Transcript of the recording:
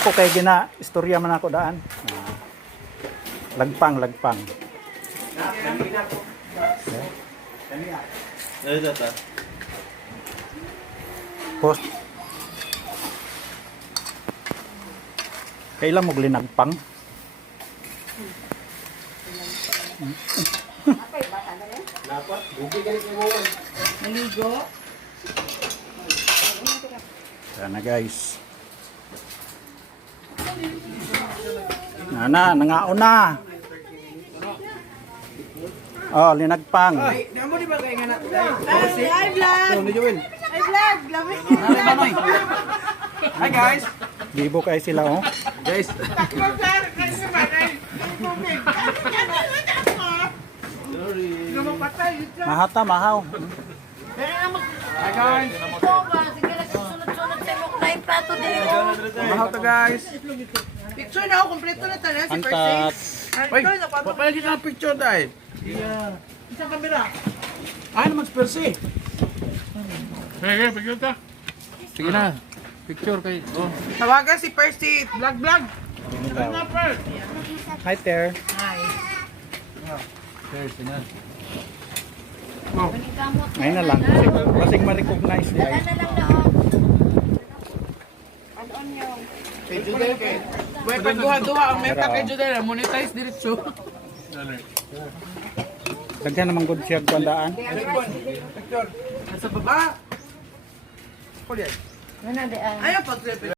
Ako kay gina istorya man ako daan. Lagpang. Post. Kailan mo linagpang? Maligo. Sana guys. Nangaon na. Oh, linagpang. Ay, mo di ba kay nga na? Ay, vlog. Ay, vlog. Labi. Hi guys. Bibo kay sila oh. Guys. Mahata mahaw. Hi guys. Mahal to guys. Picture na ako, kompleto na talaga si Antat. Uy, papalagi ka ng picture dahil. Yeah. Isang kamera. Ay, naman si Percy. Sige, picture ka. Sige na. Picture kay... Oh. Tawagan si Percy. Vlog. Hi there. Sige na. Ngayon na lang. Kasing ma-recognize niya. Kay Judel kay. Buhay pagduha-duha ang meta kay Judel. Monetize diretso. Daghan naman good siya kuandaan. Picture. Nasa baba. Ayaw pag